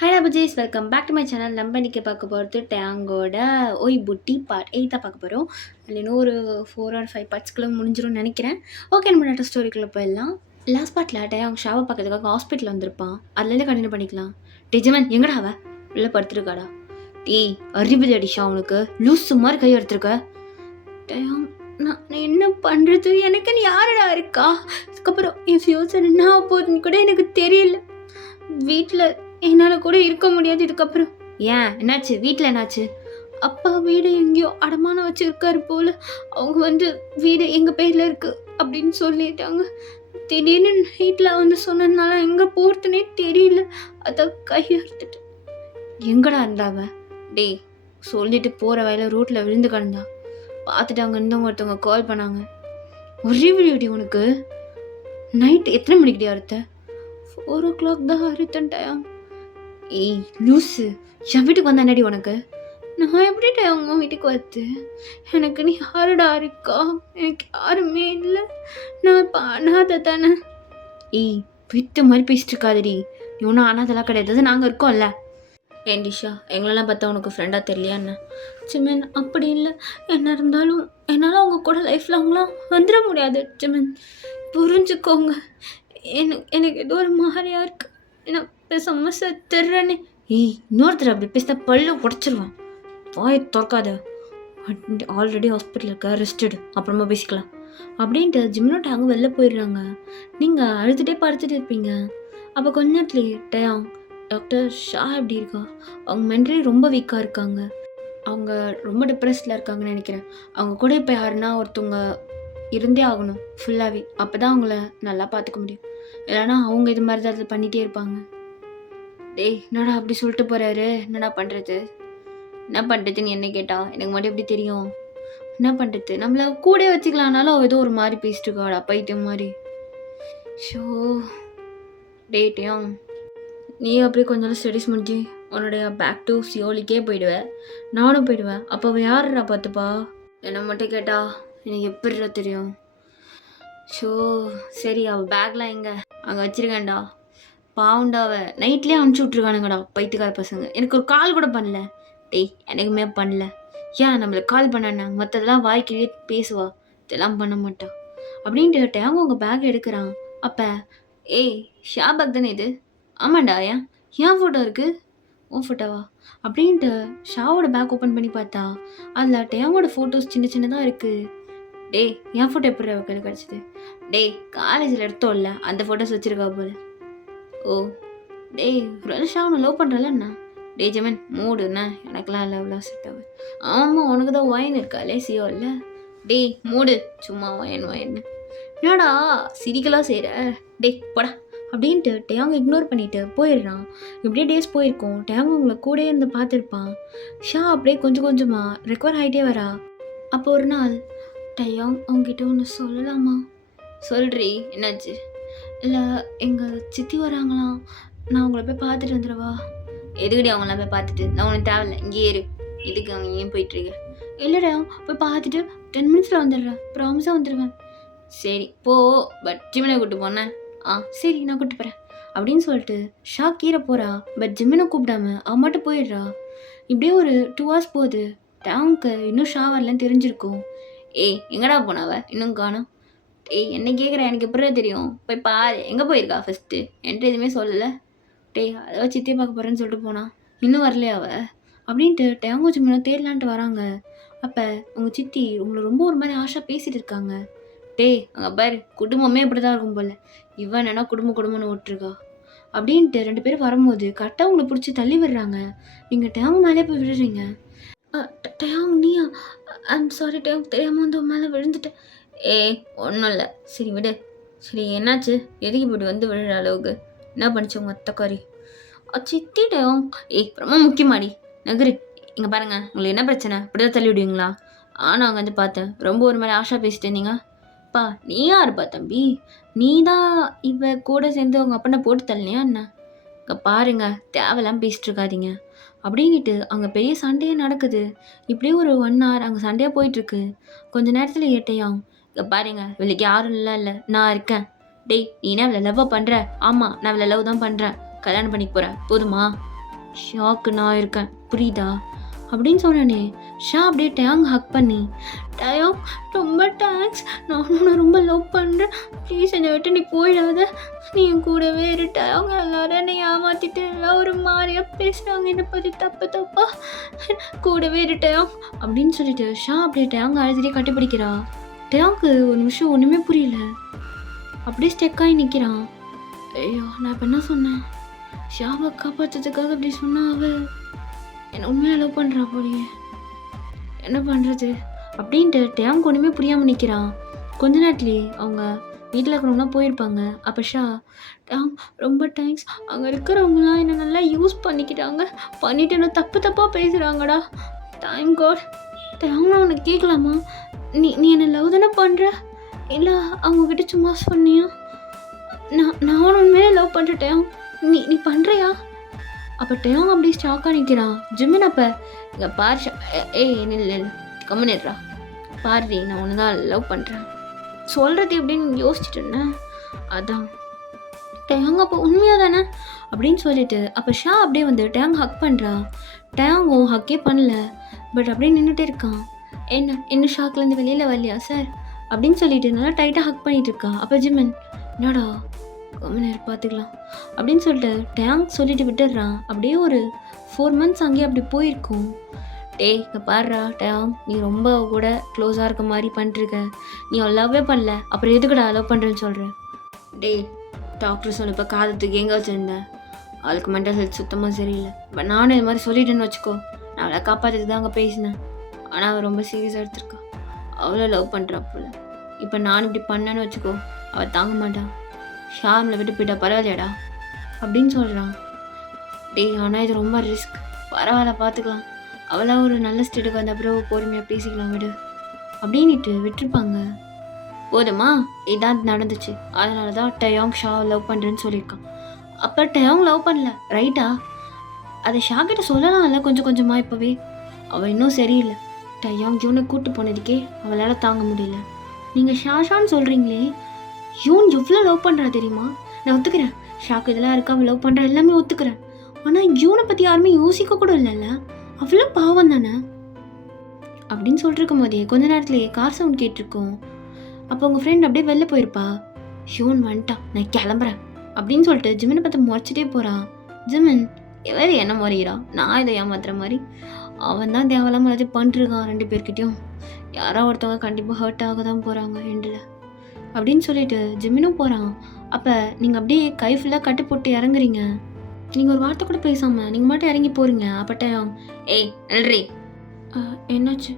Hi அபஜீஸ், welcome back to my channel. நம்ம இன்றைக்கி பார்க்க போகிறது டேங்கோட ஓய் புட்டி பார்ட் 8 தான் பார்க்க போகிறோம். அதில் இன்னும் ஒரு 4 or 5 பார்ட்ஸ்க்குள்ளே முடிஞ்சிடும்னு நினைக்கிறேன். ஓகே, நம்ம டேட்டா ஸ்டோரிக்குள்ளே போயிடலாம். லாஸ்ட் பார்ட்டில் டேங் ஷாவை பார்க்கறதுக்காக ஹாஸ்பிட்டல் வந்திருப்பான். அதுலேருந்து கண்டினியூ பண்ணிக்கலாம். ஜெமன் எங்கடா அவ உள்ளே படுத்துருக்காடா? டேய் அறிவு அடிஷா, அவனுக்கு லூஸ் மாதிரி கை எடுத்துருக்க. டேங் நான் என்ன பண்ணுறது, எனக்குன்னு யாரடா இருக்கா? அதுக்கப்புறம் என் ஃபியூச்சர் என்ன ஆக போகுதுன்னு கூட எனக்கு தெரியல. வீட்டில் என்னால் கூட இருக்க முடியாது இதுக்கப்புறம். ஏன் என்னாச்சு? வீட்டில் என்னாச்சு? அப்பா வீடு எங்கேயோ அடமானம் வச்சுருக்காரு போல். அவங்க வீடு எங்கள் பேரில் இருக்குது அப்படின்னு சொல்லிட்டாங்க. திடீர்னு நைட்டில் சொன்னதுனால எங்கே போகிறதுனே தெரியல. அதை கையெடுத்துட்டு எங்கடா இருந்தாவ? டே சொல்லிட்டு போகிற வயலில் ரோட்டில் விழுந்து கிடந்தா. பார்த்துட்டு அங்கே இருந்தவங்க ஒருத்தவங்க கால் பண்ணாங்க. ஒரே விடியோடி உனக்கு நைட்டு எத்தனை மணிக்குடி அறுத்த? 4 o'clock தான் அறுத்தன்ட்டாயா? ஏய் லூஸு, என் வீட்டுக்கு வந்தாடி உனக்கு? நான் எப்படிட்டா அவங்க வீட்டுக்கு வந்து? எனக்கு நீ யாருடா இருக்கா? எனக்கு யாருமே இல்லை. நான் இப்போ அனாதை தானே. ஏய் விட்டு மாதிரி பேசிட்டு இருக்காதடி. நீ ஒன்றும் அனாதெல்லாம் கிடையாது, நாங்கள் இருக்கோம்ல. ஏன் டிஷா, எங்களெல்லாம் பார்த்தா உனக்கு ஃப்ரெண்டாக தெரியலையா என்ன? ஜிமின் அப்படி இல்லை. என்ன இருந்தாலும் என்னால் அவங்க கூட லைஃப்பில் அவங்களாம் வந்துட முடியாது ஜிமின், புரிஞ்சுக்கோங்க. எனக்கு ஏதோ ஒரு மாதிரியா இருக்கு. நான் பேசாம செத்துறேன்னு. ஏய் இன்னொருத்தர் அப்படி பேசினா பல்லு உடச்சிருவேன். வாயை திறக்காத. ஆல்ரெடி ஹாஸ்பிட்டல் இருக்க, ரெஸ்டடு, அப்புறமா பேசிக்கலாம் அப்படின்ட்டு ஜிம்னோட்ட அங்கே வெளில போயிடுறாங்க. நீங்கள் அழுதுகிட்டே படுத்துட்டு இருப்பீங்க. அப்போ கொஞ்ச நேரத்துலேயே டயாங், டாக்டர் ஷா எப்படி இருக்கா? அவங்க மென்டலி ரொம்ப வீக்காக இருக்காங்க. அவங்க ரொம்ப டிப்ரெஸ்டில் இருக்காங்கன்னு நினைக்கிறேன். அவங்க கூட இப்போ யாருன்னா ஒருத்தவங்க இருந்தே ஆகணும் ஃபுல்லாகவே. அப்போ தான் அவங்கள நல்லா பார்த்துக்க முடியும். இல்லைனா அவங்க இது மாதிரி தான் அதை பண்ணிகிட்டே இருப்பாங்க. டேய் என்னடா அப்படி சொல்லிட்டு போகிறாரு, என்னடா பண்ணுறது? என்ன பண்ணுறதுன்னு என்ன கேட்டா எனக்கு மட்டும் எப்படி தெரியும்? என்ன பண்ணுறது, நம்மளை கூட வச்சுக்கலான்னாலும் அவள் ஏதோ ஒரு மாதிரி பேசிட்டு இருக்காடா, பைத்தியம் மாதிரி. ஷோ டேட்டையும் நீ அப்படியே கொஞ்ச நாள் ஸ்டடீஸ் முடிஞ்சு உன்னுடைய பேக் டு சியோலிக்கே போயிடுவேன், நானும் போயிடுவேன். அப்போ அவள் யாருடா பார்த்துப்பா? என்னை மட்டும் கேட்டா எனக்கு எப்படிடா தெரியும்? ஷோ சரி, அவள் பேக்லாம் எங்கே? அங்கே வச்சுருக்கேன்டா. பாவுண்டாவை நைட்லேயே அனுப்பிச்சி விட்ருக்கானுங்கடா பைத்துக்கார பசங்க. எனக்கு ஒரு கால் கூட பண்ணல. டேய் எனக்குமே பண்ணல. ஏன் நம்மளுக்கு கால் பண்ணாண்ணா மற்றதெல்லாம் வாய்க்கிலே பேசுவா, இதெல்லாம் பண்ண மாட்டா அப்படின்ட்டு டேங்க உங்கள் பேக் எடுக்கிறான். அப்போ ஏய் ஷா பேக் தானே இது? ஆமாண்டா. ஏன் ஃபோட்டோ இருக்குது? உன் ஃபோட்டோவா அப்படின்ட்டு ஷாவோட பேக் ஓப்பன் பண்ணி பார்த்தா அதில் டேங்கோட ஃபோட்டோஸ் சின்ன சின்னதாக இருக்குது. டேய் என் ஃபோட்டோ எப்படி கையில் கிடச்சிது? டேய் காலேஜில் எடுத்தோம்ல அந்த ஃபோட்டோஸ் வச்சுருக்கா போல. ஓ டேய் ஒரு ஷா அவனை லவ் பண்ணுறல என்ன? டே ஜெமன் மூடுண்ணா, எனக்கெல்லாம் லவ்லாம் செட் ஆகுது. ஆமாம் உனக்கு தான் ஒயின் இருக்காளே சியோ இல்லை? டேய் மூடு, சும்மா ஒயின் என்னடா சிரிக்கலாம் செய்கிற? டே போடா அப்படின்ட்டு டேங்க இக்னோர் பண்ணிட்டு போயிடுறான். இப்படியே டேஸ் போயிருக்கோம். டேங்க உங்களை கூட இருந்து பார்த்துருப்பான். ஷா அப்படியே கொஞ்சம் கொஞ்சமாக ரெக்கவர் ஆகிட்டே வரா. அப்போ ஒரு நாள் டயாங் அவங்ககிட்ட ஒன்று சொல்லலாமா? சொல்றி, என்னாச்சு? இல்லை எங்கள் சித்தி வராங்களாம், நான் அவங்கள போய் பார்த்துட்டு வந்துடுவா? எதுக்கடி அவங்களாம் போய் பார்த்துட்டு? நான் உனக்கு தேவையில்ல, இங்கே ஏறு. இதுக்கு அவங்க ஏன் போயிட்டுருக்க? இல்லைடா போய் பார்த்துட்டு 10 minutesல வந்துடுறேன், ப்ராமிஸாக வந்துடுவேன். சரி போ, பட் ஜிமினை கூப்பிட்டு போனேன். சரி நான் கூப்பிட்டு போகிறேன் அப்படின்னு சொல்லிட்டு ஷா கீரை போகிறா. பட் ஜிமினை கூப்பிடாம அவன் மட்டும் போயிடுறா. இப்படியே ஒரு 2 hours போகுது. டேங்க்கு இன்னும் ஷா வரலன்னு தெரிஞ்சிருக்கும். ஏய் எங்கடா போனாவ இன்னும் காணோம்? டேய் என்ன கேட்குறேன், எனக்கு எப்படியே தெரியும்? போய் பாரு, எங்கே போயிருக்கா ஃபஸ்ட்டு? என்கிட்ட எதுவுமே சொல்லலை. டேய் அதை சித்தியை பார்க்க போகிறேன்னு சொல்லிட்டு போனா, இன்னும் வரலையா அவ அப்படின்ட்டு டேங்கோ ஜிமினோ தேடலான்ட்டு வராங்க. அப்போ உங்கள் சித்தி உங்களை ரொம்ப ஒரு மாதிரி ஆஷா பேசிகிட்டு இருக்காங்க. டேய் அங்கே பாரு, குடும்பமே இப்படி தான் இருக்கும் போல். இவன் என்னன்னா குடும்பம்னு விட்டுருக்கா அப்படின்ட்டு 2 பேரும் வரும்போது கரெக்டாக உங்களை பிடிச்சி தள்ளி விடுறாங்க. நீங்கள் டேங் மேலே போய் விடுறீங்க. டேங் நீயா? ஐம் சாரி டேங், தெரியாமல் வந்து உன் மேலே விழுந்துட்டேன். ஏய் ஒன்றும் இல்லை, சரி விடு. சரி என்னாச்சு? எதுக்கு இப்படி விழுற அளவுக்கு என்ன பண்ணிச்சு உங்கள் அத்தைக்காரி? சித்திட்டோம். ஏய் ரொம்ப முக்கியமாடி நகரு. இங்கே பாருங்கள், உங்களுக்கு என்ன பிரச்சனை? இப்படி தான் தள்ளி விடுவீங்களா? நான் அங்கே பார்த்தேன், ரொம்ப ஒரு மாதிரி ஆஷா பேசிட்டு இருந்தீங்க. அப்பா நீ யாருப்பா தம்பி? நீ தான் இவ கூட சேர்ந்து அவங்க அப்பனை போட்டு தள்ளினியா என்ன? இங்கே பாருங்க, தேவையெல்லாம் பேசிட்டு இருக்காதீங்க அப்படின்ட்டு அங்கே பெரிய சண்டையே நடக்குது. இப்படியே ஒரு 1 hour அங்கே சண்டையாக போயிட்டுருக்கு. கொஞ்ச நேரத்தில் ஏட்டையாம், இங்கே பாருங்க இவளுக்கு யாரும் இல்லை, நான் இருக்கேன். டேய் நீ என்ன அவளை லவ் பண்ணுற? ஆமாம் நான் அவளை லவ் தான் பண்ணுறேன், கல்யாணம் பண்ணிக்க போகிறேன், போதுமா? ஷாக்கு நான் இருக்கேன், புரியுதா அப்படின்னு சொன்னேனே. ஷா அப்படியே டயாங் ஹக் பண்ணி, டயாங் ரொம்ப தேங்க்ஸ், நான் உன்னை ரொம்ப லவ் பண்ணுறேன், ப்ளீஸ் என்னை விட்டு நீ போயிடாத, நீ என் கூடவே இரு டயாங், எல்லாரும் என்னை ஏமாற்றிட்டு எல்லாம் ஒரு மாதிரியாக பேசுகிறாங்க, என்னை பற்றி தப்பா கூடவே இரு டயாங் அப்படின்னு சொல்லிட்டு ஷா அப்படியே டயாங் அழுதுகிட்டே கட்டிப்பிடிக்கிறா. டயாங்க்கு ஒரு நிமிஷம் ஒன்றுமே புரியல, அப்படியே ஸ்டெக்காகி நிற்கிறான். ஐயோ நான் இப்போ என்ன சொன்னேன், ஷாவை காப்பாற்றுறதுக்காக அப்படி சொன்னா அவள் என்னை உண்மையாக லவ் பண்ணுறா போலியே, என்ன பண்ணுறது அப்படின்ட்டு டயாங் ஒன்றுமே புரியாமல் நிற்கிறான். கொஞ்ச நேரத்துலேயே அவங்க வீட்டில் இருக்கிறவங்களாம் போயிருப்பாங்க. அப்போ ஷா, டயாங் ரொம்ப தேங்க்ஸ், அங்கே இருக்கிறவங்களாம் என்னை நல்லா யூஸ் பண்ணிக்கிட்டாங்க, பண்ணிட்டு என்ன தப்பாக பேசுகிறாங்கடா, டைம் காட். டயாங் நான் உனக்கு கேட்கலாமா, நீ என்னை லவ் தானே பண்ணுற, இல்லை அவங்கக்கிட்ட சும்மா சொன்னியா? நான் உண்மையிலே லவ் பண்ணுறேன் டயாங், நீ பண்ணுறியா? அப்போ டயாங் அப்படியே ஸ்டாக்காக நிற்கிறான். ஜிமின் அப்போ இங்கே பாரு ஏய் இல்லை கம்முன்னுடுறா, பாரு நான் ஒன்று தான் லவ் பண்ணுறேன் சொல்கிறது எப்படின்னு யோசிச்சுட்டு இருந்தேன், அதான். டயாங் அப்போ உண்மையாக தானே அப்படின்னு சொல்லிட்டு அப்போ ஷா அப்படியே வந்து டயாங் ஹக் பண்ணுறா. டயாங்கும் ஹக்கே பண்ணல, பட் அப்படியே நின்றுட்டே இருக்கான். இன்னும் ஷாக்லேருந்து வெளியில் வரலையா சார் அப்படின்னு சொல்லிட்டு நல்லா டைட்டாக ஹக் பண்ணிகிட்டு இருக்கா. அப்போ ஜிமின், என்னடா கம்முன்னு பார்த்துக்கலாம் அப்படின்னு சொல்லிட்டு டயாங் சொல்லிட்டு விட்டுடுறான். அப்படியே ஒரு 4 months அங்கேயே அப்படி போயிருக்கும். டேய் இங்கே பாடுறா டயாங், நீ ரொம்ப கூட க்ளோஸாக இருக்க மாதிரி பண்ணிட்டுருக்க, நீ லவ்வே பண்ணல, அப்புறம் எதுக்குடா லவ் பண்ணுறேன்னு சொல்கிறேன். டேய் டாக்டர் சொன்னப்போ காதத்துக்கு எங்கே வச்சுருந்தேன், அவளுக்கு மென்டல் ஹெல்த் சுத்தமாக சரியில்லை, பட் நானும் இது மாதிரி சொல்லிட்டேன்னு வச்சுக்கோ, நான் அவளை காப்பாற்றுக்கு தான் அங்கே பேசினேன், ஆனால் அவள் ரொம்ப சீரியஸாக எடுத்திருக்கா, அவ்வளோ லவ் பண்ணுறா போல, இப்போ நான் இப்படி பண்ணேன்னு வச்சுக்கோ, அவள் தாங்க மாட்டான், ஷாமில் விட்டு போயிட்டா பரவாயில்லையாடா அப்படின்னு சொல்கிறான். டேய் ஆனால் இது ரொம்ப ரிஸ்க், பரவாயில்ல பார்த்துக்கலாம், அவளாக ஒரு நல்ல ஸ்டேட்டுக்கு வந்த அப்புறம் பொறுமையாக பேசிக்கலாம் விடு அப்படின்ட்டு விட்டுருப்பாங்க. போதுமா, இதான் நடந்துச்சு, அதனால தான் டயாங் ஷா லவ் பண்ணுறேன்னு சொல்லியிருக்கான். அப்போ டயாங் லவ் பண்ணல ரைட்டா, அதை ஷா கிட்ட சொல்லலாம்ல கொஞ்சம் கொஞ்சமாக, இப்போவே அவள் இன்னும் சரியில்லை, டயாங் இவனை கூப்பிட்டு போனதுக்கே அவளால் தாங்க முடியல. நீங்கள் ஷான்னு சொல்கிறீங்களே, யூன் எவ்வளோ லவ் பண்ணுறா தெரியுமா, நான் ஒத்துக்கிறேன், ஷாக்கு இதெல்லாம் இருக்கா, அவள் லவ் பண்ணுறா எல்லாமே ஒத்துக்கிறேன், ஆனால் யூனை பற்றி யாருமே யோசிக்க கூட இல்லைல்ல, அவ்வளோ பாவம் தானே அப்படின்னு சொல்லிட்டு இருக்கும் போதே கொஞ்ச நேரத்துலேயே கார் சவுண்ட் கேட்டிருக்கோம். அப்போ உங்கள் ஃப்ரெண்ட் அப்படியே வெளில போயிருப்பா. யூன் வந்துட்டான், நான் கிளம்புறேன் அப்படின்னு சொல்லிட்டு ஜிமினை பார்த்து முறைச்சிட்டே போகிறான். ஜிமின், எவர் என்ன முறையிறா, நான் இதை ஏமாத்துற மாதிரி, அவன் தான் தேவையில்லாமல் எல்லாத்தையும் பண்ணிட்டுருக்கான், 2 பேர்கிட்டையும் யாரோ ஒருத்தவங்க கண்டிப்பாக ஹர்ட் ஆக தான் போகிறாங்க எண்டில் அப்படின்னு சொல்லிட்டு ஜிமினும் போகிறான். அப்போ நீங்கள் அப்படியே கை ஃபுல்லாக கட்டு போட்டு இறங்குறீங்க, நீங்கள் ஒரு வார்த்தை கூட பேசாமல் நீங்கள் மட்டும் இறங்கி போகிறீங்க. அப்போ டயாங், ஏய் நல்றி, என்னாச்சு,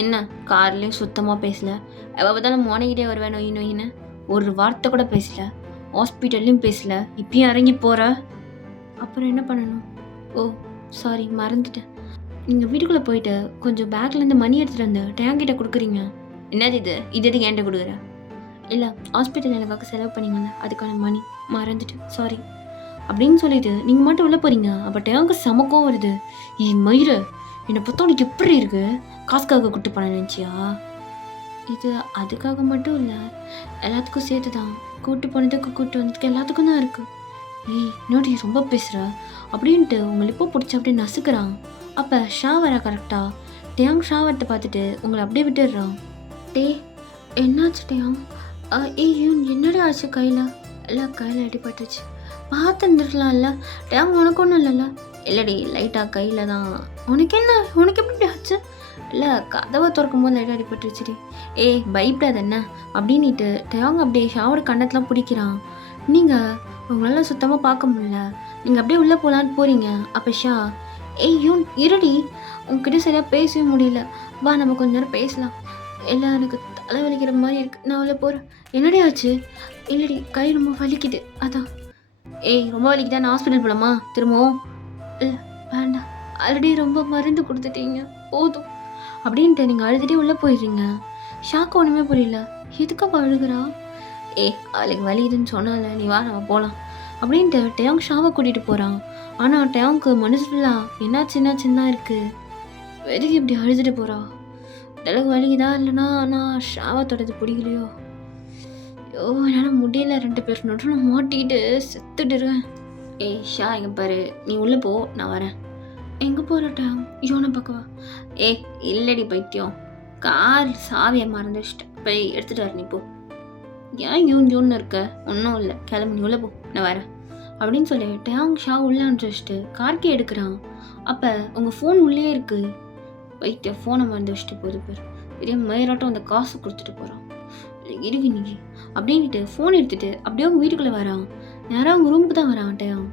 என்ன கார்லேயும் சுத்தமாக பேசல, எப்போ பார்த்தாலும் மோனைக்கிட்டே வருவேன் நொயின்னு, ஒரு வார்த்தை கூட பேசல, ஹாஸ்பிட்டல்லையும் பேசல, இப்பயும் இறங்கி போகிற, அப்புறம் என்ன பண்ணணும்? ஓ சாரி மறந்துட்டேன், நீங்கள் வீட்டுக்குள்ளே போயிட்டு கொஞ்சம் பேக்லேருந்து மணி எடுத்துகிட்டு வந்து டயாங்கிட்ட கொடுக்குறீங்க. என்னது இது எதுக்கு என்கிட்ட கொடுக்குற? இல்லை ஹாஸ்பிட்டல் எனக்காக செலவு பண்ணிங்கல்ல, அதுக்கான மணி மறந்துட்டு சாரி அப்படின்னு சொல்லிட்டு நீங்கள் மட்டும் உள்ளே போகிறீங்க. அப்போ டயாங்கு சமக்கம் வருது, மயிறு என்னை பார்த்தா உனக்கு எப்படி இருக்கு, காசுக்காக கூப்பிட்டு பண்ண நினச்சியா? இது அதுக்காக மட்டும் இல்லை, எல்லாத்துக்கும் சேர்த்து தான், கூப்பிட்டு போனதுக்கு கூப்பிட்டு வந்ததுக்கு எல்லாத்துக்கும் தான் இருக்குது. என்னோட ரொம்ப பேசுகிற அப்படின்ட்டு உங்களை இப்போ பிடிச்சி அப்படியே நசுக்கிறான். அப்போ ஷா வர கரெக்டாக டயாங் ஷா வரத்தை பார்த்துட்டு உங்களை அப்படியே விட்டுடுறான். என்னாச்சு டயாங்? என்னடா ஆச்சு கையில்? எல்லாம் கையில் அடிபட்டுருச்சு, பார்த்து இருந்துருக்கலாம்ல டயாங், உனக்கு ஒன்றும் இல்லைல்ல? இல்லடி லைட்டாக கையில் தான். உனக்கு எப்படி ஆச்சு? இல்லை கதவை திறக்கும் போது லைட்டாக அடிபட்டுருச்சுடி. பயப்படாது என்ன அப்படின்ட்டு டயாங் அப்படியே ஷாவோட கண்ணத்தெலாம் பிடிக்கிறான். நீங்கள் உங்களால் சுத்தமாக பார்க்க முடியல, நீங்கள் அப்படியே உள்ளே போகலான்னு போகிறீங்க. அப்போ ஷா, யூன் இருடி, உங்ககிட்ட சரியாக பேசவே முடியல, வா நம்ம கொஞ்ச நேரம் பேசலாம், எல்லாம் எனக்கு தலை வலிக்கிற மாதிரி இருக்குது, நான் உள்ளே போகிறேன். என்னடி ஆச்சு? இல்லடி கை ரொம்ப வலிக்குது, அதான். ரொம்ப வலிக்குதா, நான் ஹாஸ்பிட்டல் போகலாமா திரும்பவும்? இல்லை வேண்டாம், ஆல்ரெடி ரொம்ப மருந்து கொடுத்துட்டீங்க போதும் அப்படின்ட்டு நீங்கள் அழுதுகிட்டே உள்ளே போயிடுறீங்க. ஷாக்கு ஒன்றுமே புரியல, எதுக்காக அழுகிறா? அவளுக்கு வலிக்குதுன்னு சொன்னால, நீ வா நம்ம போகலாம் அப்படின்ட்டு டயாங் ஷாவை கூட்டிகிட்டு போகிறான். ஆனால் டயாங்க்கு மனசு ஃபுல்லாக என்னாச்சுன்னு தான் இருக்குது, வெறுக்கி இப்படி அழுதுட்டு போகிறா. தலைக்கு வலிக்குதா இல்லைனா நான் ஷாவை தொடர்ந்து பிடிக்கலையோ, என்னால் முடியல, 2 பேர் நடுவில் மாட்டிக்கிட்டு செத்துட்டுருவேன் ஏய் ஷா இங்கே பாரு, நீ உள்ளே போ, நான் வரேன். எங்கே போகிறட்டா? யோனை பார்க்கவா? ஏய் இல்லடி பைத்தியம், கார் சாவியை மறந்து வச்சுட்டேன், போய் எடுத்துகிட்டு வர, நீ போ. ஏன் யூன்னு இருக்க? ஒன்றும் இல்லை, கிளம்பு, நீ உள்ளே போ, நான் வரேன் அப்படின்னு சொல்லி டேங் ஷா உள்ளே அனுப்பிச்சு வச்சுட்டு கார்க்கே எடுக்கிறான். அப்போ உங்கள் ஃபோன் உள்ளே இருக்குது. பைத்தியம் ஃபோனை மறந்து வச்சுட்டு போகுது பேர், பெரிய மயிராட்டம் அந்த காசு கொடுத்துட்டு போகிறான். இருக்கு நீ அப்படின்ட்டு ஃபோன் எடுத்துகிட்டு அப்படியே அவங்க வீட்டுக்குள்ளே வரான். நேராக அவங்க ரூமுக்கு தான் வரான் டேம்.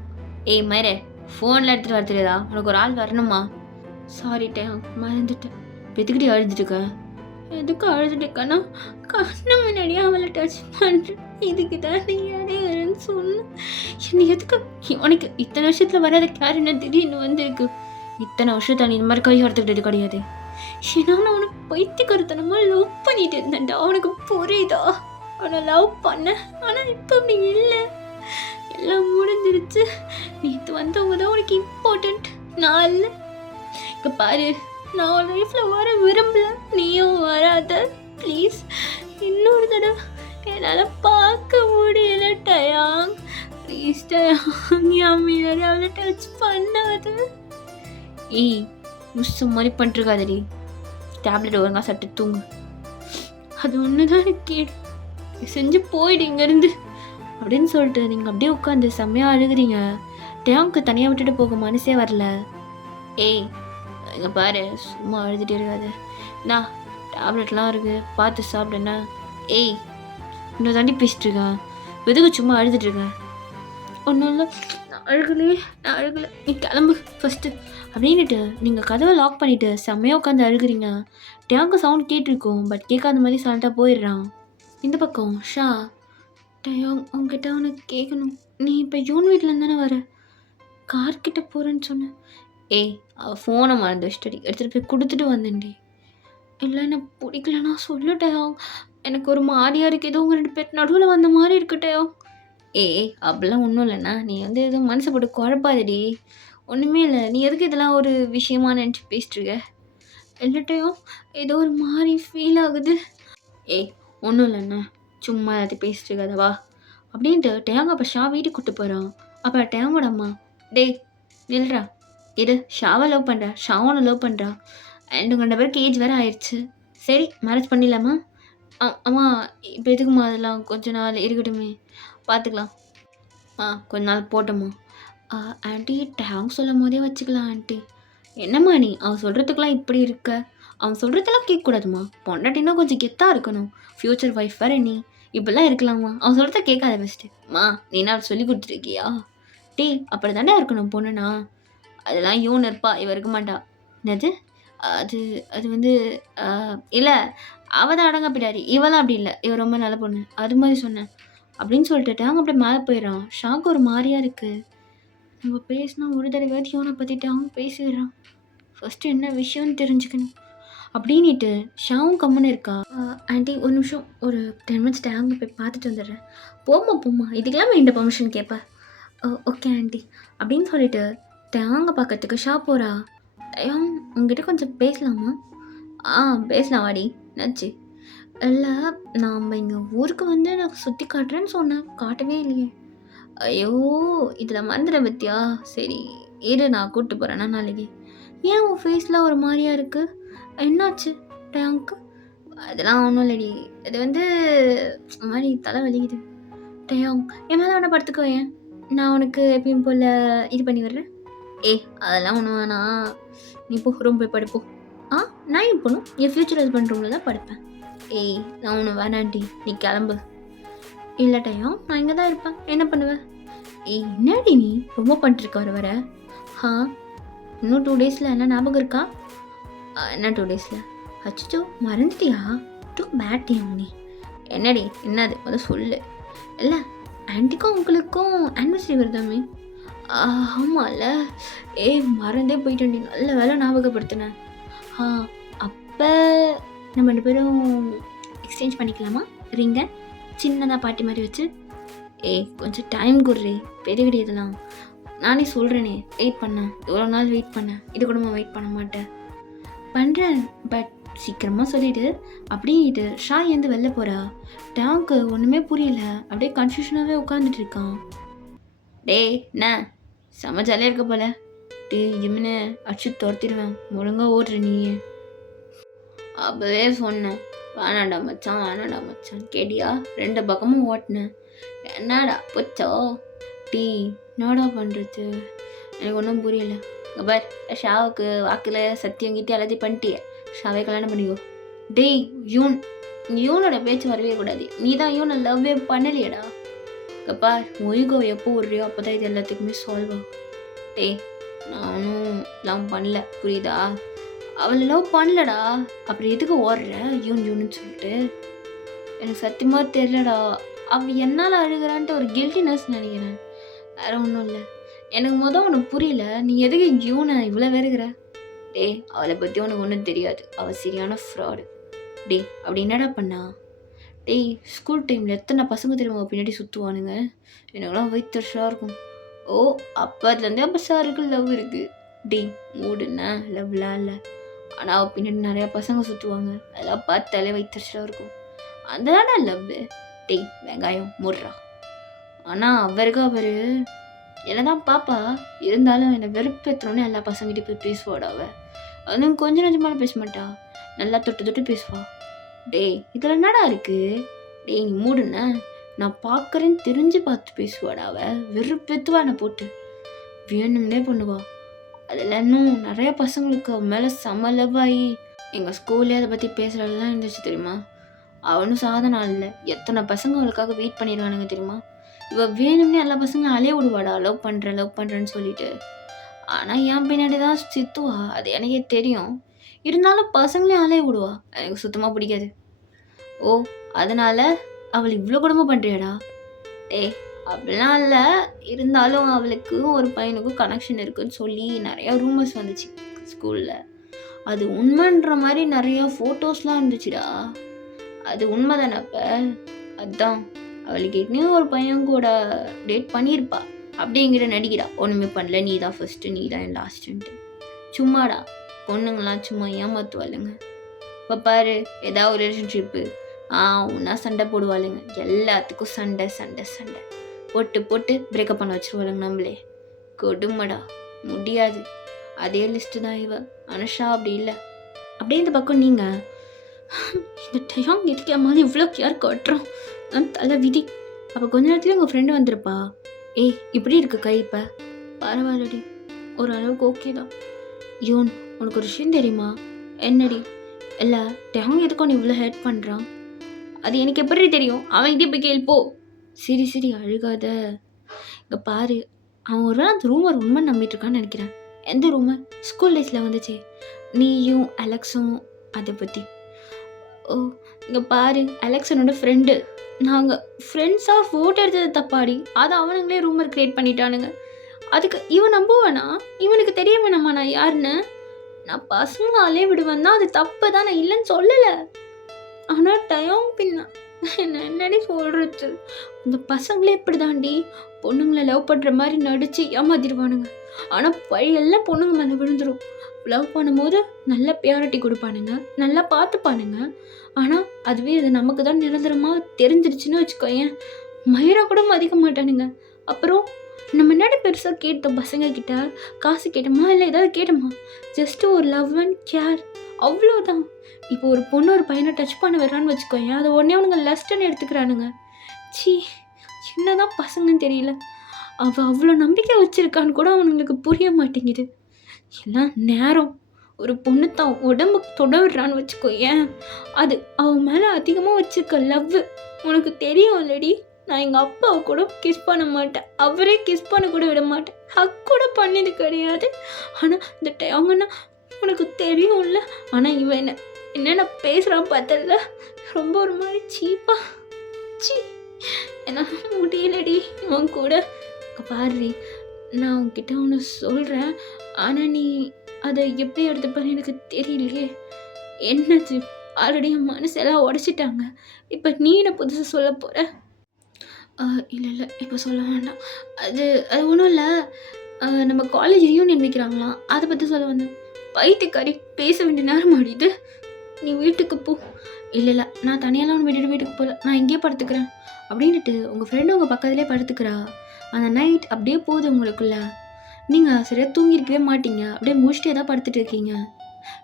ஏய் மயிரே, ஃபோனில் எடுத்துகிட்டு வர தெரியாதா? உனக்கு ஒரு ஆள் வரணுமா? சாரி டேம், மறந்துட்டேன். எதுக்கிட்டே அழுதுட்டுருக்க? எதுக்கு அழுதுட்டுருக்கேன்னா, கண்ணு முன்னாடியே அவளை டச் பண்ணுறேன். இதுக்கு தான் நீ யாரையும் சொன்னேன். என்னை எதுக்கு உனக்கு இத்தனை வருஷத்தில் வராத கேர் என்ன திடீர்னு வந்துருக்கு? இத்தனை வருஷத்தை நீ இந்த மாதிரி கை எடுத்துக்கிட்டது கிடையாது. ஏன்னா நான் உனக்கு பைத்தியக்காரத்தனமா லவ் பண்ணிட்டு இருந்தேன்டா. உனக்கு புரியுதா? அவனை லவ் பண்ண, ஆனால் இப்போ அப்படி இல்லை, எல்லாம் முடிஞ்சிருச்சு. நேற்று வந்தவங்க தான் உனக்கு இம்பார்ட்டண்ட், நான் இல்லை. இங்கே பாரு, நான் உன் லைஃப்பில் வர விரும்பல, நீயும் வராத ப்ளீஸ். இன்னொரு தடவை என்னால் பார்க்க முடியல டயாங், ப்ளீஸ் டயாங், என் மீறி அவளை டச் பண்ணாது. ஏய் முஸ்ஸு மாதிரி பண்ணிருக்காதடி, டேப்லெட் ஒழுங்கா சட்டு தூங்கு. அது ஒன்று தான் எனக்கு கேடு, செஞ்சு போயிடு இங்கேருந்து அப்படின்னு சொல்லிட்டு நீங்கள் அப்படியே உட்காந்து செம்மையாக அழுகுறீங்க. டேங்க்கு தனியாக விட்டுட்டு போக மனசே வரல. ஏய் இங்கே பாரு, சும்மா அழுதுகிட்டே இருக்காது, நான் டேப்லெட்லாம் இருக்குது, பார்த்து சாப்பிடுண்ணா. ஏய் இன்னும் தாண்டி பேசிட்டு இருக்கேன், எதுக்கு சும்மா அழுதுட்டு இருக்கேன்? ஒன்றும் இல்லை, நான் அழுகலை, நீ கிளம்பு ஃபஸ்ட்டு அப்படின்ட்டு நீங்கள் கதவை லாக் பண்ணிவிட்டு செம்மையாக உட்காந்து அழுகுறீங்க. டேங்க்கு சவுண்ட் கேட்டிருக்கோம், பட் கேட்காத மாதிரி சவுண்டாக போயிடுறான். இந்த பக்கம் ஷா, டயாங் உங்ககிட்ட உனக்கு கேட்கணும், நீ இப்போ யூன் வீட்டில் தானே வர, கார்கிட்ட போகிறேன்னு சொன்னேன். ஏய் அவள் ஃபோனை மறந்து வச்சுட்டடி, எடுத்துகிட்டு போய் கொடுத்துட்டு வந்தேன்டி. இல்லை எனக்கு பிடிக்கலண்ணா சொல்லிட்டேன், எனக்கு ஒரு மாதிரியாக இருக்குது, ஏதோ உங்கள் 2 பேர் நடுவில் வந்த மாதிரி இருக்கட்டையோ. ஏய் அப்படிலாம் ஒன்றும் இல்லைண்ணா, நீ எதுவும் மனசை போட்டு குழப்பாதடி, ஒன்றுமே இல்லை, நீ எதுக்கு இதெல்லாம் ஒரு விஷயமா நினச்சி பேசிட்டுருக்க? இல்லட்டையும் ஏதோ ஒரு மாதிரி ஃபீல் ஆகுது. ஏய் ஒன்றும் இல்லைண்ணா, சும்மா எல்லாத்தையும் பேசிட்டு இருக்காதவா அப்படின்ட்டு டேங்க அப்போ ஷா வீட்டுக்கு கூப்பிட்டு போகிறான். அப்போ டேங்கோட அம்மா, டேய் நில்றா, இரு, ஷாவை லவ் பண்ணுறா, ஷாவை லவ் பண்ணுறா, அண்ட் உங்கள் 2 பேருக்கு ஏஜ் வேறு ஆயிடுச்சு, சரி மேரேஜ் பண்ணிடலாமா? அம்மா இப்போ எதுக்குமா அதெல்லாம், கொஞ்ச நாள் இருக்கட்டுமே, பார்த்துக்கலாம். கொஞ்ச நாள் போட்டோம்மா. ஆண்டி டேங்க் சொல்லும் போதே வச்சுக்கலாம் ஆண்டி. என்னம்மா நீ, அவன் சொல்கிறதுக்கெலாம் இப்படி இருக்க? அவன் சொல்கிறதெல்லாம் கேட்கக்கூடாதுமா, பொண்டாட்டினா கொஞ்சம் கெத்தாக இருக்கணும், ஃப்யூச்சர் ஒய்ஃப் வேறு நீ, இப்படிலாம் இருக்கலாமா? அவன் சொல்கிறத கேட்காத ஃபஸ்ட்டுமா, நீ என்ன சொல்லி கொடுத்துருக்கியா? டீ அப்படி தானே இருக்கணும் பொண்ணுண்ணா, அதெல்லாம் யூன் இருப்பா, இவ இருக்க மாட்டா. என்னது அது அது வந்து இல்லை, அவள் தான் அடங்க பிடாரி, இவெல்லாம் அப்படி இல்லை, இவ ரொம்ப நல்ல பொண்ணு, அது மாதிரி சொன்னேன் அப்படின்னு சொல்லிட்டு டேங்க அப்படியே மேலே போயிடறான். ஷாக்கு ஒரு மாதிரியாக இருக்குது. நம்ம பேசினா ஒரு தடவை யோனை பற்றிட்டு அவங்க பேசிடுறான், ஃபஸ்ட்டு என்ன விஷயம்னு தெரிஞ்சுக்கணும் அப்படின்ட்டு ஷாவும் கம்முன்னு இருக்கா. ஆண்டி ஒரு நிமிஷம், ஒரு 10 மினிட்ஸ் டேங்க போய் பார்த்துட்டு வந்துடுறேன். போம்மா, இதுக்கெல்லாம் இந்த பர்மிஷன் கேட்பா? ஓகே ஆண்டி அப்படின்னு சொல்லிட்டு டேங்க பார்க்கறதுக்கு ஷா போகிறா. டயம் உங்ககிட்ட கொஞ்சம் பேசலாமா? பேசலாம் வாடி, என்னாச்சு? இல்லை நாம் இங்கே ஊருக்கு வந்து எனக்கு சுற்றி காட்டுறேன்னு சொன்னேன், காட்டவே இல்லையே. ஐயோ இதில் மறந்துட பத்தியா, சரி இரு நான் கூப்பிட்டு போகிறேன்னா நாளைக்கு. ஏன் உன் ஃபேஸில் ஒரு மாதிரியாக இருக்குது, என்னாச்சு டேங்க்கு? அதெல்லாம் ஒன்றும் இல்லடி, இது வந்து மாதிரி தலை வலிக்குது. டயாங் என் மேலே வேணா படுத்துக்கோ, ஏன் நான் உனக்கு எப்பயும் போல் இது பண்ணி வர்றேன். அதெல்லாம் ஒன்றும் வேணாம், நீ போ ரூம் போய் படுப்போம். நான் ஏன் போகணும், என் ஃப்யூச்சர் ஹஸ்பண்ட் ரூமில் தான் படுப்பேன். நான் ஒன்று வேணாண்டி, நீ கிளம்பு. இல்லை டயம் நான் இங்கே தான் இருப்பேன், என்ன பண்ணுவேன்? என்னடி நீ ரொம்ப பண்ணிட்டுருக்க வர? இன்னும் 2 டேஸில் என்ன ஞாபகம் இருக்கா? என்ன 2 டேஸில்? அச்சோ மறந்துட்டியா? டூ பேட் டயம் நீ. என்னடி என்னது முதல் சொல்லு. இல்லை ஆன்ட்டிக்கும் உங்களுக்கும் ஆனிவர்சரி வருதாமே? ஆமாம்ல, மறந்தே போயிட்டேன்டி, நல்ல வேலை ஞாபகப்படுத்தினேன். அப்போ நம்ம 2 பேரும் எக்ஸ்சேஞ்ச் பண்ணிக்கலாமா ரிங்கை, சின்னதாக பாட்டி மாதிரி வச்சு? கொஞ்சம் டைம் கொடுறே, பெரிய இதெல்லாம் நானே சொல்கிறேனே, வெயிட் பண்ணேன், எவ்வளோ நாள் வெயிட் பண்ணேன், இது கூடமா வெயிட் பண்ண மாட்டேன்? பண்ணுறேன், பட் சீக்கிரமாக சொல்லிவிடு அப்படின்ட்டு ஷா ஏந்து வெளில போகிறா. டேங்க்கு ஒன்றுமே புரியல, அப்படியே கன்ஃபியூஷனாகவே உட்காந்துட்டு இருக்கான். என்ன செம ஜாலியாக இருக்க போல. டேய் ஜிமினே அடிச்சு துரத்திடுவேன், ஒழுங்கா ஓடுற நீ. அப்போவே சொன்னேன் வேணாண்டா மச்சான் கேட்டியா? 2 பக்கமும் ஓட்டினேன். என்னடா போச்சோ? டீ என்னடா பண்ணுறது? எனக்கு ஒன்றும் புரியல. இங்கே பார், ஷாவுக்கு வாக்கில் சத்தியம் கீத்தி எல்லாத்தையும் பண்ணிட்டிய. ஷாவே கல்யாணம் பண்ணிக்கோ. டேய் யூன், யூனோட பேச்சு வரவே கூடாது. நீ தான் யூனை லவ்வே பண்ணலையடா. இங்கே பார், மொய்கோ எப்போ விடுறியோ அப்போ தான் இது எல்லாத்துக்குமே சால்வ் ஆகும். டேய் நானும் லவ் பண்ணல, புரியுதா? அவளை லவ் பண்ணலடா, அப்புறம் எதுக்கு ஓடுற யூன்னு சொல்லிட்டு? எனக்கு சத்தியமாக தெரியலடா. அவள் என்னால் அழுகிறான்ட்டு ஒரு கில்ட்டினஸ் நினைக்கிறேன், வேறு ஒன்றும் இல்லை. எனக்கு உனக்கு புரியல, நீ எதுக்கு யூனை இவ்வளோ வேறுகிற? டேய் அவளை பற்றி உனக்கு ஒன்றும் தெரியாது, அவள் சரியான ஃப்ராடு. டேய் அப்படி என்னடா பண்ணா? டேய் ஸ்கூல் டைமில் எத்தனை பசங்க தெரியுமா பின்னாடி சுற்றுவானுங்க, எனக்குலாம் வயிற்றுஷாக இருக்கும். ஓ அப்போதுலேருந்தே அப்போ சாருக்கு லவ் இருக்குது. டேய் மூடுண்ணா, லவ்லாம் இல்லை. ஆனால் அவள் பின்னாடி நிறையா பசங்க சுற்றுவாங்க, அதெல்லாம் பார்த்தாலே வயிற்றுஷாக இருக்கும். அதனால லவ். டேய் வெங்காயம் மூடுறா. ஆனால் அவர் என்னதான் பாப்பா இருந்தாலும் என்னை வெறுப்பேற்றோன்னு எல்லா பசங்கிட்ட போய் பேசுவாடா அவள். அதுவும் கொஞ்சம் கொஞ்சமாக பேச மாட்டா, நல்லா தொட்டு பேசுவா. டேய் இதில் என்னடா இருக்குது? டேய் நீ மூடுண்ண, நான் பார்க்குறேன்னு தெரிஞ்சு பார்த்து பேசுவாடா அவள். வெறுப்பேற்றுவா என்னை போட்டு, வேணும்னே பண்ணுவா. அதில் இன்னும் நிறைய பசங்களுக்கு அவன் மேலே செம லவ் ஆகி எங்கள் ஸ்கூல்லே அதை பற்றி பேசுகிறதெல்லாம் இருந்துச்சு தெரியுமா? அவனும் சாதனை இல்லை, எத்தனை பசங்க அவளுக்காக வெயிட் பண்ணிடுவானுங்க தெரியுமா? இவள் வேணும்னே எல்லா பசங்களும் அலைய விடுவாடா லவ் பண்ணுறேன்னு சொல்லிட்டு. ஆனால் என் பின்னாடி தான் சித்துவா, அது எனக்கே தெரியும். இருந்தாலும் பசங்களையும் அலைய விடுவா, எனக்கு சுத்தமாக பிடிக்காது. ஓ அதனால் அவள் இவ்வளோ குடும்பம் பண்ணுறியாடா? டேய் அப்படிலாம் இல்லை, இருந்தாலும் அவளுக்கு ஒரு பையனுக்கும் கனெக்ஷன் இருக்குன்னு சொல்லி நிறையா ரூமர்ஸ் வந்துச்சு ஸ்கூலில். அது உண்மைன்ற மாதிரி நிறையா ஃபோட்டோஸ்லாம் இருந்துச்சுடா. அது உண்மை தானே? அப்போ அதுதான் அவளுக்கு இன்னும் ஒரு பையன் கூட டேட் பண்ணியிருப்பா அப்படிங்கிற நடிக்கிறா. ஒன்றுமே பண்ணல, நீ தான் ஃபஸ்ட்டு, நீ தான் லாஸ்ட்டுன்ட்டு. சும்மாடா, பொண்ணுங்களாம் சும்மா ஏமாத்துவாளுங்க. இப்போ பாரு, ஏதாவது ஒரு ரிலேஷன்ஷிப்பு ஒன்றா சண்டை போடுவாளுங்க, எல்லாத்துக்கும் சண்டை போட்டு பிரேக்கப் பண்ண வச்சுருவாளுங்க நம்மளே. கொடுமடா, முடியாது. அதே லிஸ்ட்டு தான் இவ அனுஷா. அப்படி இல்லை. அப்படியே இந்த பக்கம் நீங்கள் இந்த டைம் இருக்கே மாதிரி இவ்வளோ கேர் காட்டுறோம், தலை விதி. அப்போ கொஞ்ச நேரத்துல உங்கள் ஃப்ரெண்டு வந்திருப்பா. ஏய் இப்படி இருக்கு கை? இப்போ பரவாயில்லடி, ஓரளவுக்கு ஓகே தான். யோன் உனக்கு ஒரு விஷயம் தெரியுமா? என்னடி? இல்லை டேங் எதுக்கு அவன் இவ்வளோ ஹெல்ப் பண்ணுறான்? அது எனக்கு எப்படி தெரியும்? அவன்கிட்டே போய் கேள்ப்போ. சரி அழுகாத. இங்கே பாரு, அவன் ஒரு அந்த ரூமர் உண்மை நம்பிட்டு இருக்கான்னு நினைக்கிறேன். எந்த ரூமர்? ஸ்கூல் டேஸில் வந்துச்சு, நீயும் அலெக்ஸும் அதை பற்றி. ஓ இங்கே பாரு, அலெக்ஸனோட ஃப்ரெண்டு, நாங்கள் ஃப்ரெண்ட்ஸாக ஃபோட்டோ எடுத்தது தப்பாடி, அதை அவனுங்களே ரூமர் க்ரியேட் பண்ணிட்டானுங்க. அதுக்கு இவன் நம்புவானா? இவனுக்கு தெரிய வேணாமா நான் யாருன்னு? நான் பசங்க அலைய விடுவேன் தான், அது தப்பு தான், நான் இல்லைன்னு சொல்லலை. ஆனால் டயம் பின்ன என்னடி சொல்கிறது? இந்த பசங்களே இப்படி தாண்டி பொண்ணுங்களை லவ் பண்ணுற மாதிரி நடித்து ஏமாத்திடுவானுங்க. ஆனால் பழையெல்லாம் பொண்ணுங்க மேலே விழுந்துடும். லவ் பண்ணும்போது நல்ல பியாரிட்டி கொடுப்பானுங்க, நல்லா பார்த்துப்பானுங்க. ஆனால் அதுவே அது நமக்கு தான் நிரந்தரமாக தெரிஞ்சிருச்சுன்னு வச்சுக்கோயேன், மயிராக கூட மதிக்க மாட்டானுங்க. அப்புறம் நம்ம முன்னாடி பெருசாக கேட்டோம் பசங்க கிட்ட, காசு கேட்டோமா இல்லை ஏதாவது கேட்டோமா? ஜஸ்ட்டு ஒரு லவ் அண்ட் கேர், அவ்வளோதான். இப்போ ஒரு பொண்ணு ஒரு பையனை டச் பண்ண வர்றான்னு வச்சுக்கோயேன், அதை உடனே அவனுங்க லஸ்ட்டுன்னு எடுத்துக்கிறானுங்க. சின்னதான் பசங்கன்னு தெரியல, அவள் அவ்வளோ நம்பிக்கை வச்சுருக்கான்னு கூட அவனுங்களுக்கு புரிய மாட்டேங்குது. எல்லாம் நேரம். ஒரு பொண்ணு தான் உடம்புக்கு தொட விடுறான்னு வச்சுக்கோயேன், அது அவன் மேலே அதிகமாக வச்சுருக்க லவ் உனக்கு தெரியும் இல்லடி. நான் எங்கள் அப்பாவை கூட கிஸ் பண்ண மாட்டேன், அவரே கிஸ் பண்ண கூட விட மாட்டேன், ஹக் கூட பண்ணது கிடையாது. ஆனால் இந்த டைம்னா உனக்கு தெரியும்ல. ஆனால் இவன் என்னென்ன பேசுகிறான் பார்த்தல, ரொம்ப ஒரு மாதிரி சீப்பா. என்னால் முடியலடி இவன் கூட. பாரு, நான் உன்கிட்ட ஒன்று சொல்கிறேன், ஆனால் நீ அதை எப்படி எடுத்துப்பேன்னு எனக்கு தெரியலையே. என்னது? ஆல்ரெடி என் மனசெல்லாம் உடச்சிட்டாங்க, இப்போ நீ என்ன புதுசாக சொல்ல போகிற? இல்லை இப்போ சொல்ல வேண்டாம். அது ஒன்றும் இல்லை, நம்ம காலேஜ் ரியூனியன் வைக்கிறாங்களாம், அதை பற்றி சொல்ல வந்தேன். பைத்தியக்காரி, பேச வேண்டிய நேரம் ஆடிது, நீ வீட்டுக்கு போ. இல்லை நான் தனியெல்லாம் ஒன்று விட்டுட்டு வீட்டுக்கு போகல, நான் இங்கேயே படுத்துக்கிறேன் அப்படின்ட்டு உங்கள் ஃப்ரெண்டு உங்கள் பக்கத்துலேயே படுத்துக்கிறா. அந்த நைட் அப்படியே போகுது உங்களுக்குள்ள. நீங்கள் சரியாக தூங்கியிருக்கவே மாட்டீங்க. அப்படியே முழிச்சிட்டே தான் படுத்துட்டு இருக்கீங்க.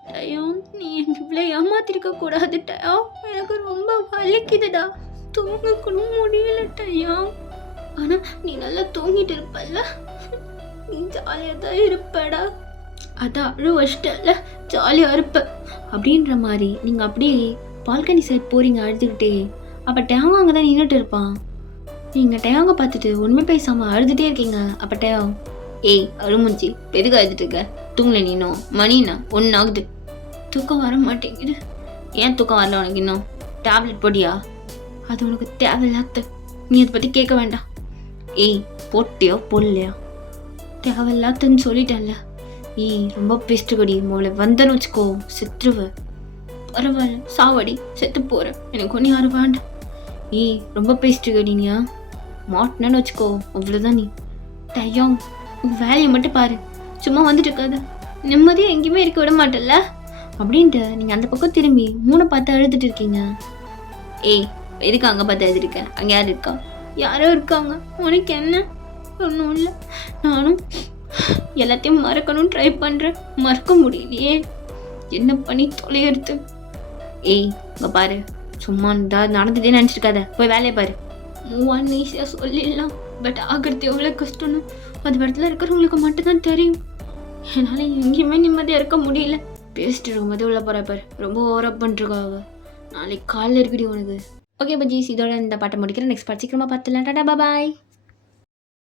டயம், நீ எனக்கு இவ்வளோ ஏமாத்திருக்க கூடாது டயம். எனக்கு ரொம்ப வலிக்குதுடா. தூங்க கூட முடியல டயம். ஆனால் நீ நல்லா தூங்கிட்டு இருப்பல்ல, நீ ஜாலியாக தான் இருப்படா. அதான் அழு வச்சிட்டல, ஜாலியாக இருப்ப அப்படின்ற மாதிரி நீங்கள் அப்படியே பால்கனி சைட் போகிறீங்க அழுதுகிட்டே. அப்போ டேவ் அங்கே தான் நின்றுட்டு இருப்பான். நீங்கள் டேவங்க பார்த்துட்டு ஒன்றுமே பேசாமல் அழுதுகிட்டே இருக்கீங்க. அப்போ டேவ், ஏய் அழுமுஞ்சி, எதுக்கு அழுதுட்டு இருக்க? தூங்கல நீ இன்னும்? மணிண்ணா 1 ஆகுது. தூக்கம் வர மாட்டேங்குது. ஏன் தூக்கம் வரல உனக்கு இன்னும்? டேப்லெட் போட்டியா? அது உனக்கு தேவையில்லாத, நீ அதை பற்றி கேட்க வேண்டாம். ஏய் போட்டியோ போடலையா? தேவையில்லாதன்னு சொல்லிட்டேன்ல. ஏய் ரொம்ப பெஸ்ட்டு கடி, மோளை வந்தன்னு வச்சுக்கோ செத்துருவ. பரவாயில்ல சாவடி, செத்து போகிறேன், எனக்கு ஒன்றும் யாரும் வேண்டாம். ஏய் ரொம்ப பெஸ்ட்டு கடினியா, மாட்டினு வச்சுக்கோ அவ்வளோதான். நீ டயம் உன் வேலையை மட்டும் பாரு, சும்மா வந்துட்டு இருக்காத. நிம்மதியாக எங்கேயுமே இருக்க விட மாட்டேல்ல அப்படின்ட்டு நீங்கள் அந்த பக்கம் திரும்பி 3 பார்த்து அழுதுட்டு இருக்கீங்க. ஏய் எதுக்கு அங்கே பார்த்து அழுதுருக்க? அங்கே யார் இருக்கா? யாரோ இருக்காங்க. உனக்கு என்ன? ஒன்றும் இல்லை. நானும் எல்லாத்தையும் மறக்கணும்னு ட்ரை பண்ணுறேன், மறக்க முடியலையே. என்ன பண்ணி தொலைகிறது? ஏய் இங்கே பாரு, சும்மா நடந்துட்டே நினச்சிருக்காத, போய் வேலையை பாரு. மூவான்னு ஈஸியாக சொல்லிடலாம், பட் ஆகிறது எவ்வளோ கஷ்டம்னு அது இடத்துல இருக்கிறவங்களுக்கு மட்டும்தான் தெரியும். என்னால் எங்கேயுமே நிம்மதியாக இருக்க முடியல. பேசிட்டு இருக்கும்போது உள்ள போகிற பாரு, ரொம்ப ஓவரப் பண்ணிருக்காங்க. நாளைக்கு காலையில் இருக்குடி உனக்கு. ஓகே பஜ்ஜீஸ், இதோட இந்த பாட்டை முடிக்கிறேன். நெக்ஸ்ட் பாட்டு சீக்கிரமாக பார்த்துலாம். டாடா பாய்.